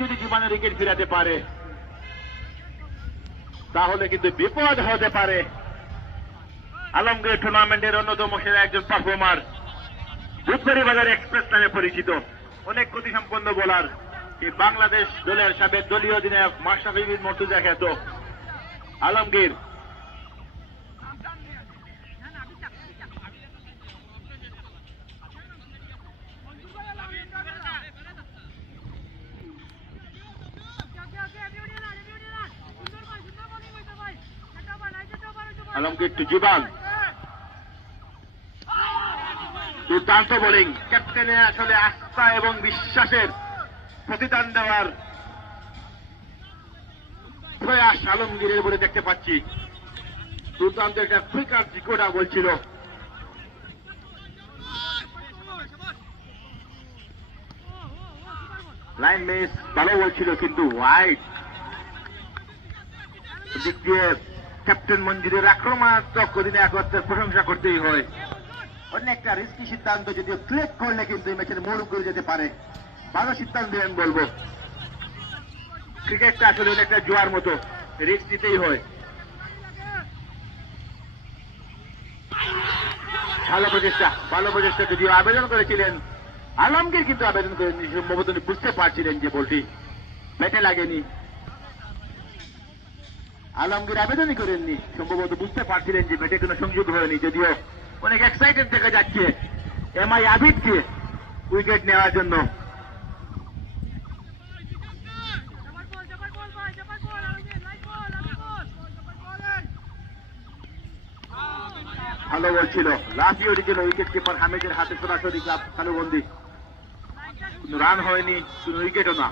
যদি জীবনের উইকেট ফিরাতে পারে তাহলে কিন্তু বিপদ হতে পারে। আলমগীর টুর্নামেন্টের অন্যতম সেরা একজন পারফর্মার, বুধবাড়ি বাজার এক্সপ্রেস নামে পরিচিত, অনেক গতিসম্পন্ন বোলার, এই বাংলাদেশ দলের সাবেক দলীয় অধিনায়ক মাশরাফি বিন মর্তুজা খ্যাত আলমগীর। আলমগীর টু জীবন, দুর্দান্ত বোলিং, ক্যাপ্টেনের আসলে আস্থা এবং বিশ্বাসের প্রতিদান দেওয়ার প্রয়াস আলমগীরের বলে দেখতে পাচ্ছি। দুর্দান্ত একটা কুইক আর ত্রিকোটা বলছিল। লাইন মিস ভালো বলছিল কিন্তু ওয়াইড। দিক দিয়ে ক্যাপ্টেন মঞ্জুরের আক্রমণাত্মক অধিনায়কত্বের প্রশংসা করতেই হয়। অনেকটা রিস্কি সিদ্ধান্ত যদিও ক্লিক করলে কিন্তু এই ম্যাচের মোড় করে যেতে পারে। ভালো সিদ্ধান্ত আমি বলবো। ক্রিকেটটা আসলে অনেকটা জোয়ার মতো, রিস্ক দিতেই হয়। ভালো প্রচেষ্টা যদিও আবেদন করেছিলেন আলমগীর, কিন্তু আবেদন করেননি, সম্ভবত বুঝতে পারছিলেন যে বলটি ব্যাটে লাগেনি। আলমগীর আবেদনই করেননি, সম্ভবত বুঝতে পারছিলেন যে ব্যাটে কোনো সংযোগ হয়নি। যদিও অনেক এক্সাইটেড দেখা যাচ্ছে এমআই আবিদকে উইকেট নেওয়ার জন্য। ভালো বলছিল, লাফিয়ে উঠেছিল উইকেট কিপার হামিদের হাতে, সরাসরি কালুবন্দি, কোনো রান হয়নি, কোনো উইকেটও না।